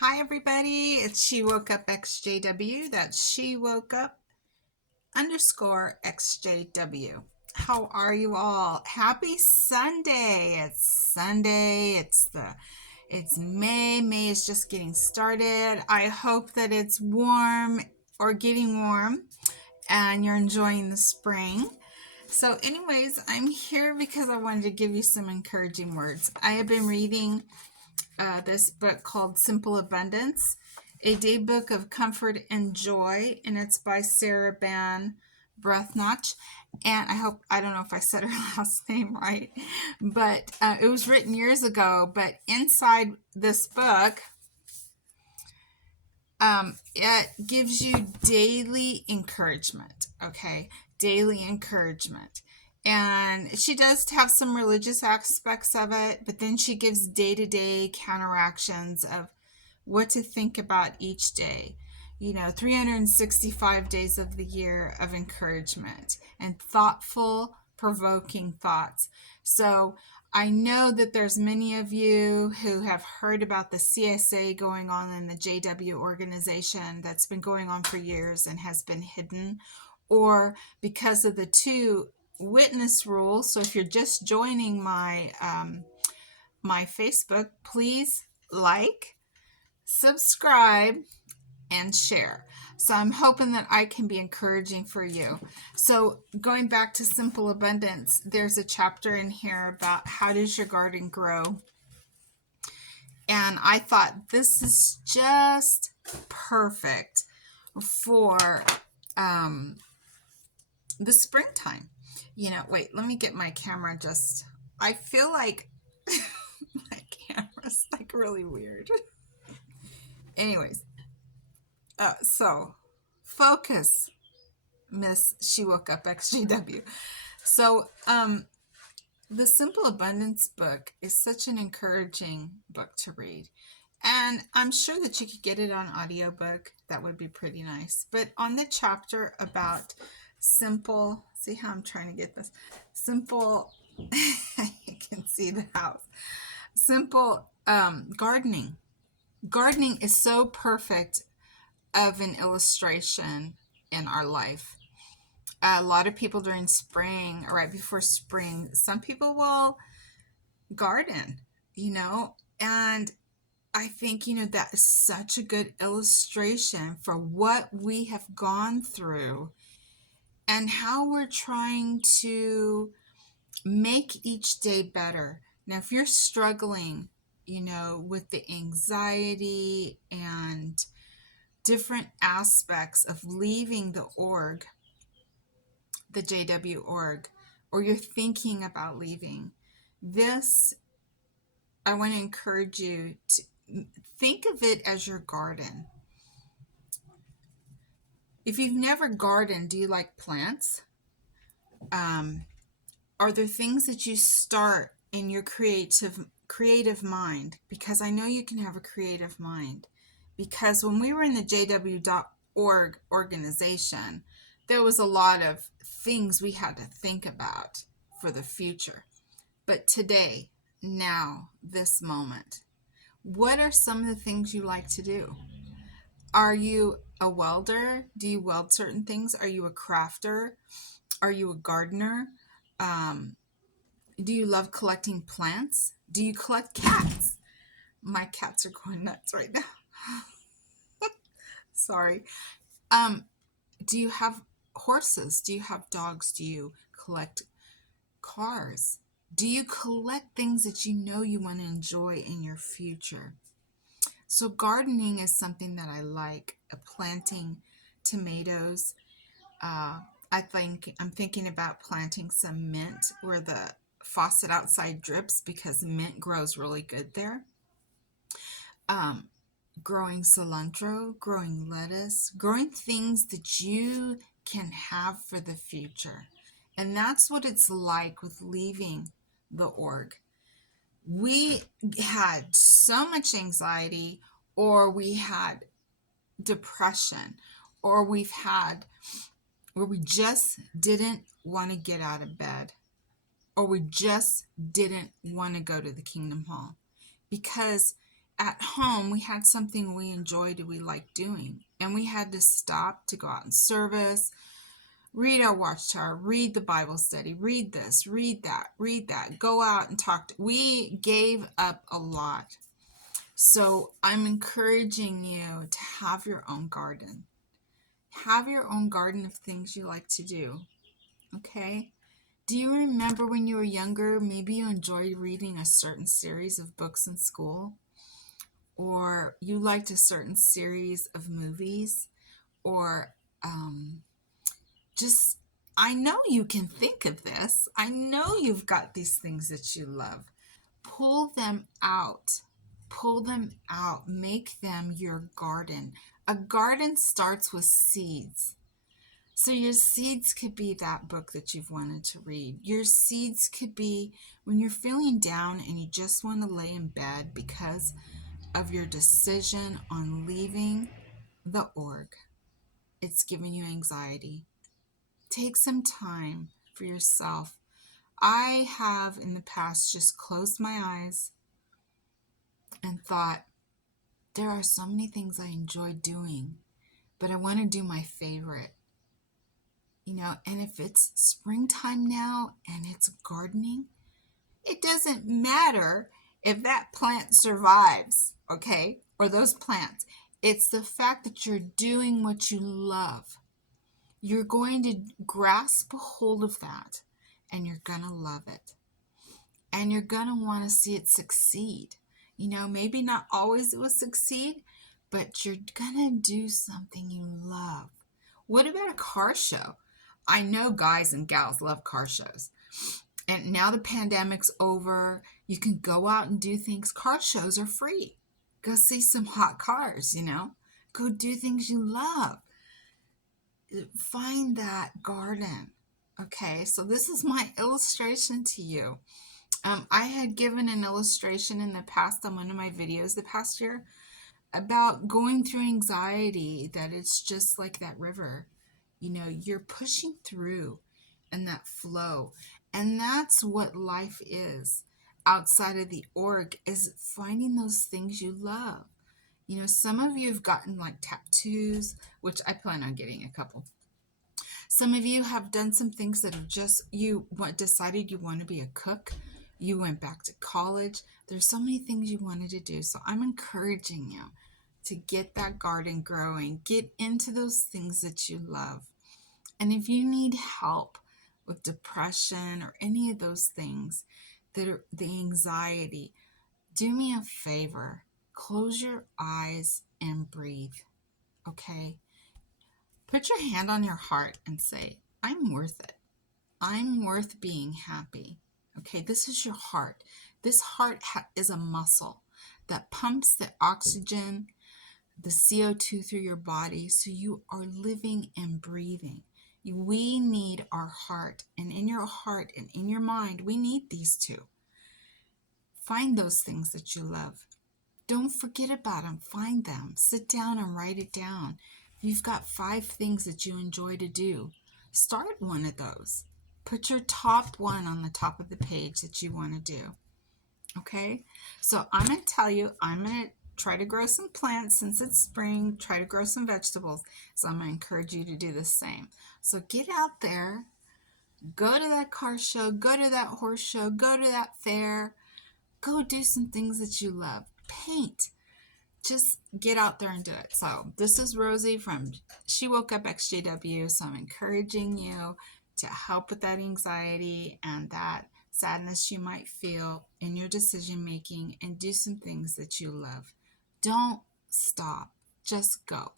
Hi everybody, it's She Woke Up XJW. That's She Woke Up underscore XJW. How are you all? Happy Sunday. It's Sunday. It's May. May is just getting started. I hope that it's warm or getting warm and you're enjoying the spring. So anyways, I'm here because I wanted to give you some encouraging words. I have been reading this book called Simple Abundance, a day book of comfort and joy, and it's by Sarah Ban Breathnach. And I don't know if I said her last name right, but it was written years ago. But inside this book, it gives you daily encouragement, okay? Daily encouragement. And she does have some religious aspects of it, but then she gives day to day counteractions of what to think about each day. 365 days of the year of encouragement and thoughtful, provoking thoughts. So I know that there's many of you who have heard about the CSA going on in the JW organization that's been going on for years and has been hidden, or because of the two witness rule. So if you're just joining my Facebook, please like, subscribe, and share. So I'm hoping that I can be encouraging for you. So going back to Simple Abundance, there's a chapter in here about how does your garden grow. And I thought this is just perfect for the springtime. Wait, let me get my camera I feel like my camera's like really weird. Anyways, so focus, Miss She Woke Up XJW. So, the Simple Abundance book is such an encouraging book to read. And I'm sure that you could get it on audiobook. That would be pretty nice. But on the chapter about see how I'm trying to get this? Simple, you can see the house. Simple gardening. Gardening is so perfect of an illustration in our life. A lot of people during spring or right before spring, some people will garden, and I think, that is such a good illustration for what we have gone through and how we're trying to make each day better. Now, if you're struggling, with the anxiety and different aspects of leaving the JW org, or you're thinking about leaving, this, I want to encourage you to think of it as your garden. If you've never gardened, do you like plants? Are there things that you start in your creative mind? Because I know you can have a creative mind. Because when we were in the JW.org organization, there was a lot of things we had to think about for the future. But today, now, this moment, what are some of the things you like to do? Are you a welder? Do you weld certain things? Are you a crafter? Are you a gardener? Um, do you love collecting plants? Do you collect cats? My cats are going nuts right now. Sorry. Um, do you have horses? Do you have dogs? Do you collect cars? Do you collect things that you know you want to enjoy in your future? So gardening is something that I like. Planting tomatoes. I'm thinking about planting some mint where the faucet outside drips because mint grows really good there. Um, Growing cilantro, growing lettuce, growing things that you can have for the future. And that's what it's like with leaving the org. We had so much anxiety, or we had depression, or we've had where we just didn't want to get out of bed, or we just didn't want to go to the Kingdom Hall because at home, we had something we enjoyed, we liked doing, and we had to stop to go out and service, read our watchtower, read the Bible study, read this, read that, go out and talk. We gave up a lot. So I'm encouraging you to have your own garden. Have your own garden of things you like to do. Okay? Do you remember when you were younger, maybe you enjoyed reading a certain series of books in school? Or you liked a certain series of movies? Or just, I know you can think of this. I know you've got these things that you love. Pull them out. Pull them out. Make them your garden. A garden starts with seeds. So your seeds could be that book that you've wanted to read. Your seeds could be when you're feeling down and you just want to lay in bed because of your decision on leaving the org. It's giving you anxiety. Take some time for yourself. I have in the past just closed my eyes and thought, there are so many things I enjoy doing, but I want to do my favorite. And if it's springtime now and it's gardening, it doesn't matter if that plant survives, okay? Or those plants. It's the fact that you're doing what you love. You're going to grasp a hold of that and you're going to love it. And you're going to want to see it succeed. Maybe not always it will succeed, but you're going to do something you love. What about a car show? I know guys and gals love car shows. And now the pandemic's over, you can go out and do things. Car shows are free. Go see some hot cars, Go do things you love. Find that garden. Okay, so this is my illustration to you. I had given an illustration in the past on one of my videos the past year about going through anxiety, that it's just like that river. You're pushing through and that flow. And that's what life is outside of the org, is finding those things you love. Some of you have gotten like tattoos, which I plan on getting a couple. Some of you have done some things that have just, decided you want to be a cook. You went back to college. There's so many things you wanted to do. So I'm encouraging you to get that garden growing. Get into those things that you love. And if you need help with depression or any of those things, that are the anxiety, do me a favor. Close your eyes and breathe. Okay? Put your hand on your heart and say, I'm worth it. I'm worth being happy. Okay, this is your heart. This heart is a muscle that pumps the oxygen, the CO2 through your body, so you are living and breathing. We need our heart, and in your heart and in your mind, we need these two. Find those things that you love. Don't forget about them. Find them. Sit down and write it down. If you've got 5 things that you enjoy to do, start one of those. Put your top one on the top of the page that you want to do. Okay? So I'm going to tell you, I'm going to try to grow some plants since it's spring, try to grow some vegetables. So I'm going to encourage you to do the same. So get out there, go to that car show, go to that horse show, go to that fair, go do some things that you love. Paint. Just get out there and do it. So this is Rosie from She Woke Up XJW. So I'm encouraging you to help with that anxiety and that sadness you might feel in your decision making, and do some things that you love. Don't stop. Just go.